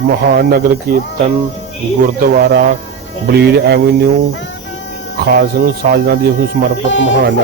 ਮਹਾਨਗਰ ਕੀਰਤਨ ਗੁਰਦੁਆਰਾ ਬਲੀਡ ਐਵਨਿਊ ਖਾਲਸਾ ਨੂੰ ਸਾਜਨਾ ਦਿਵਸ ਨੂੰ ਸਮਰਪਿਤ ਮਹਾਨ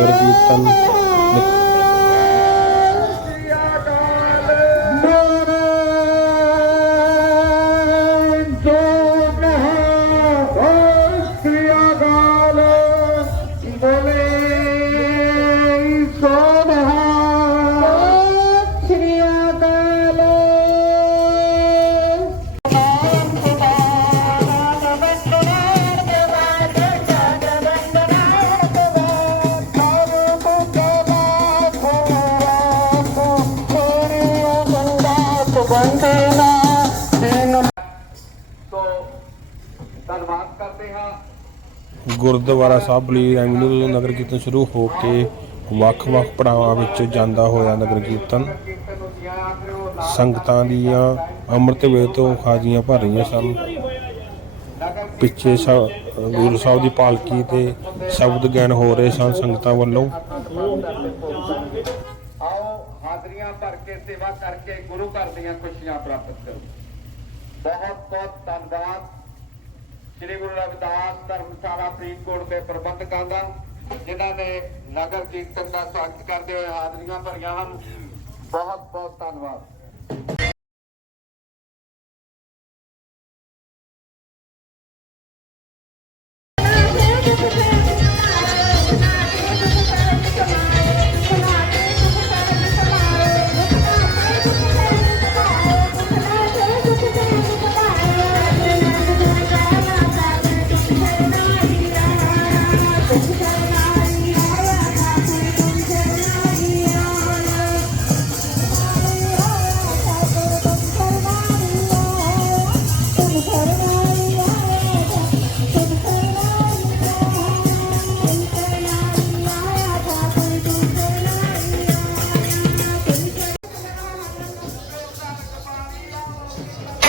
ਨਗਰ ਕੀਰਤਨ ਤੋਂ ਧੰਨਵਾਦ ਕਰਦੇ ਹਾਂ। ਗੁਰਦੁਆਰਾ ਸਾਹਿਬ ਬਲੀਡ ਐਵਨਿਊ ਤੋਂ ਨਗਰ ਕੀਰਤਨ ਸ਼ੁਰੂ ਹੋ ਕੇ ਵੱਖ-ਵੱਖ ਪੜਾਵਾਂ ਵਿੱਚ ਜਾਂਦਾ ਹੋਇਆ ਨਗਰ ਕੀਰਤਨ। ਸੰਗਤਾਂ ਦੀਆਂ ਅੰਮ੍ਰਿਤ ਵੇਲੇ ਤੋਂ ਖਾਜੀਆਂ ਭਰ ਰਹੀਆਂ ਸਨ। ਪਿੱਛੇ ਸ- ਗੁਰੂ ਸਾਹਿਬ ਦੀ ਪਾਲਕੀ ਤੇ ਸ਼ਬਦ ਗਿਆਨ ਹੋ ਰਹੇ ਸਨ ਸੰਗਤਾਂ ਵੱਲੋਂ। ਆਓ ਹਾਜ਼ਰੀਆਂ ਭਰ ਕੇ, ਸੇਵਾ ਕਰਕੇ ਗੁਰੂ ਘਰ ਦੀਆਂ ਖੁਸ਼ੀਆਂ ਪ੍ਰਾਪਤ ਕਰੋ। ਬਹੁਤ ਬਹੁਤ ਧੰਨਵਾਦ। ਸ੍ਰੀ ਗੁਰੂ ਰਵਿਦਾਸ ਧਰਮਸ਼ਾਲਾ ਫਰੀਦਕੋਟ ਦੇ ਪ੍ਰਬੰਧਕਾਂ ਦਾ, ਜਿਨ੍ਹਾਂ ਨੇ ਨਗਰ ਕੀਰਤਨ ਦਾ ਸਵਾਗਤ ਕਰਦੇ ਹੋਏ ਹਾਜ਼ਰੀਆਂ ਭਰੀਆਂ ਹਨ। ਬਹੁਤ ਬਹੁਤ ਧੰਨਵਾਦ।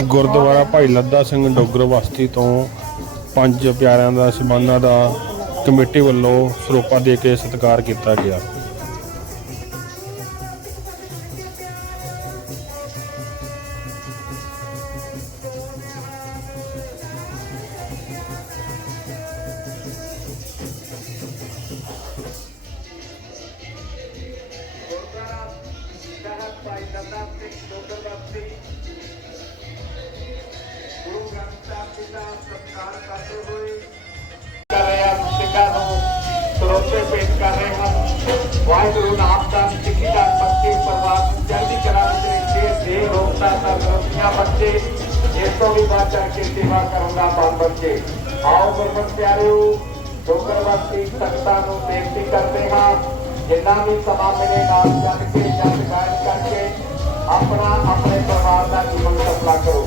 ਗੁਰਦੁਆਰਾ ਭਾਈ ਲੱਦਾ ਸਿੰਘ ਡੋਗਰ ਬਸਤੀ ਤੋਂ ਪੰਜ ਪਿਆਰਿਆਂ ਦਾ ਸਮਾਨਾਂ ਦਾ ਕਮੇਟੀ ਵੱਲੋਂ ਸਰੋਪਾ ਦੇ ਕੇ ਸਤਿਕਾਰ ਕੀਤਾ ਗਿਆ। ਗੁਰੂ ਗ੍ਰੰਥ ਸਾਹਿਬ ਜੀ ਦਾ ਸਤਿਕਾਰ ਕਰਦੇ ਹੋਏ ਵਾਹਿਗੁਰੂ ਨਾਮ ਦਾ ਸਿੱਖੀ ਦਾ ਪੱਕੇ ਪਰਵਾਸ ਚੜ੍ਹਦੀ ਕਲਾ ਵਿੱਚ ਰਹਿੰਦੇ ਦੇ ਰੋਗਤਾ ਦਾ ਵਿਰੋਧੀਆਂ ਬੱਚੇ, ਇਸ ਤੋਂ ਵੀ ਬਾਅਦ ਚੜ ਕੇ ਸੇਵਾ ਕਰਨ ਦਾ ਬਲ ਬੱਚੇ। ਆਓ ਗੁਰਮਤਿ ਪਿਆਰਿਓ, ਡੋਗਰ ਬਸਤੀ ਸੰਗਤਾਂ ਨੂੰ ਬੇਨਤੀ ਕਰਦੇ ਹਾਂ, ਜਿੰਨਾ ਵੀ ਸਮਾਂ ਮਿਲੇ ਨਾਲ ਚੱਲ ਕੇ ਜਨ ਗਾਇਨ ਕਰਕੇ ਆਪਣਾ ਆਪਣੇ ਪਰਿਵਾਰ ਦਾ ਜੀਵਨ ਸਫਲਾ ਕਰੋ।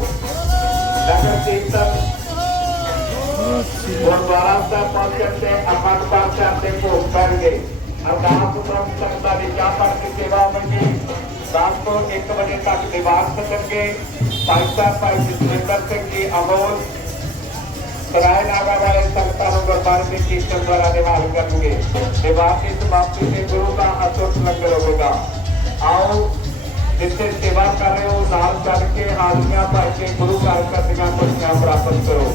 ਨਗਰ ਕੀਰਤਨ, ਗੁਰਦੁਆਰਾ ਸਾਹਿਬ ਪਹੁੰਚਣ ਤੇ ਅਖੰਡ ਪਾਠ ਸਾਹਿਬ ਦੇ ਭੋਗ ਪੈਣਗੇ। ਅਰਦਾਸ ਉਪਰਮ ਸੰਗਤਾਂ ਦੀ ਚਾਹ ਪੜ ਕੇ ਸੇਵਾ ਹੋਵੇਗੀ ਦਸ ਤੋਂ 1 ਵਜੇ ਤੱਕ ਨਿਵਾਸ ਸਕਣਗੇ ਭਾਈ ਸਾਹਿਬ, ਭਾਈ ਜਸਵਿੰਦਰ ਸਿੰਘ ਜੀ ਅਮੋਲ, ਸਰਾਏ ਨਾਗਾ ਵਾਲੇ ਸੰਗਤਾਂ ਨੂੰ ਗੁਰਬਾਣੀ ਦੇ ਕੀਰਤਨ ਦੁਆਰਾ ਨਿਹਾਲ ਕਰਨਗੇ। ਨਿਵਾਸ ਦੀ ਸਮਾਪਤੀ ਤੇ ਗੁਰੂ ਦਾ ਅਤੁੱਟ ਲੰਗਰ ਹੋਵੇਗਾ। ਆਓ, ਜਿੱਥੇ ਸੇਵਾ ਕਰ ਰਹੇ ਹੋ, ਨਾਲ ਚੱਲ ਕੇ ਹਾਜ਼ਰੀਆਂ ਭਰ ਕੇ ਗੁਰੂ ਘਰ ਕਰਦੀਆਂ ਖੁਸ਼ੀਆਂ ਪ੍ਰਾਪਤ ਕਰੋ।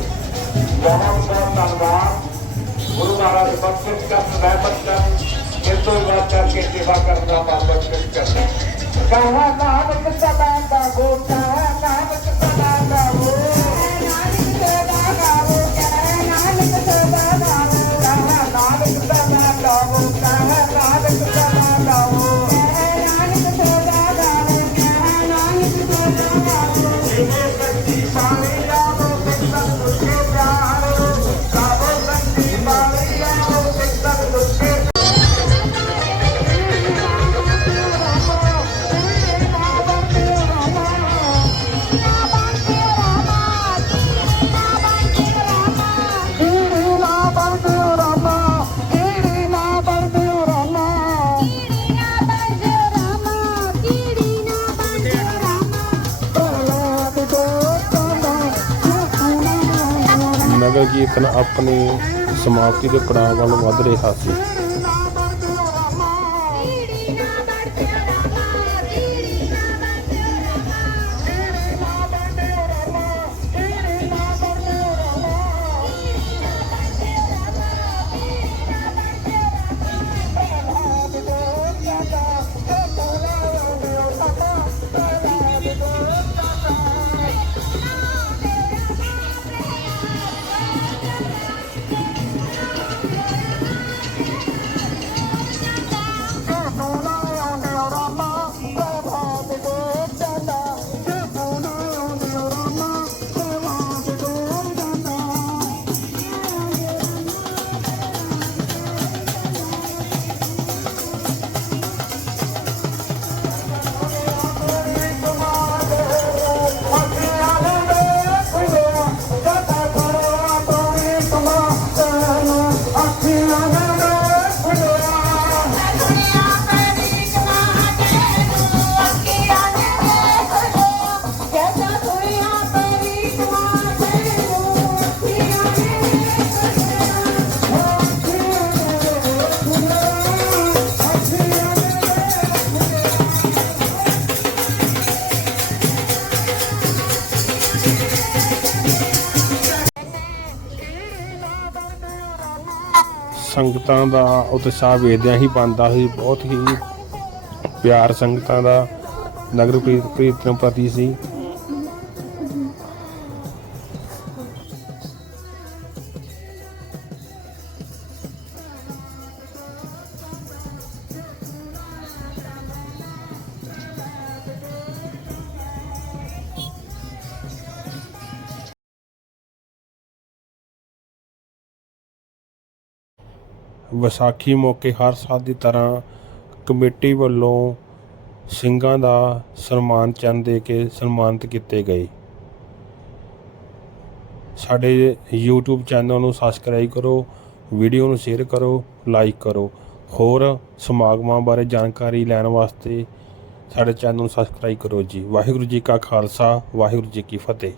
ਬਹੁਤ ਬਹੁਤ ਧੰਨਵਾਦ। ਗੁਰੂ ਮਹਾਰਾਜ ਬਖਸ਼ਿਸ਼ ਕਰਨ ਰਹਿਮਤ ਕਰਨ ਇਸ ਤੋਂ ਨਗਰ ਕੀਰਤਨ ਆਪਣੀ ਸਮਾਪਤੀ ਦੇ ਪੜਾਅ ਵੱਲ ਵੱਧ ਰਿਹਾ ਸੀ। ਸੰਗਤਾਂ ਦਾ ਉਤਸ਼ਾਹ ਵੇਖਦਿਆਂ ਹੀ ਬਣਦਾ ਸੀ, ਬਹੁਤ ਹੀ ਪਿਆਰ ਸੰਗਤਾਂ ਦਾ। ਨਗਰ ਕੀਰਤਨ ਪ੍ਰਤੀ ਸੀ। ਵਿਸਾਖੀ ਮੌਕੇ ਹਰ ਸਾਲ ਦੀ ਤਰ੍ਹਾਂ ਕਮੇਟੀ ਵੱਲੋਂ ਸਿੰਘਾਂ ਦਾ ਸਨਮਾਨ ਚੰਨ ਦੇ ਕੇ ਸਨਮਾਨਿਤ ਕੀਤੇ ਗਏ। ਸਾਡੇ YouTube ਚੈਨਲ ਨੂੰ ਸਬਸਕ੍ਰਾਈਬ ਕਰੋ ਵੀਡੀਓ ਨੂੰ ਸ਼ੇਅਰ ਕਰੋ ਲਾਈਕ ਕਰੋ। ਹੋਰ ਸਮਾਗਮਾਂ ਬਾਰੇ ਜਾਣਕਾਰੀ ਲੈਣ ਵਾਸਤੇ ਸਾਡੇ ਚੈਨਲ ਨੂੰ ਸਬਸਕ੍ਰਾਈਬ ਕਰੋ ਜੀ। ਵਾਹਿਗੁਰੂ ਜੀ ਕਾ ਖਾਲਸਾ, ਵਾਹਿਗੁਰੂ ਜੀ ਕੀ ਫਤਿਹ।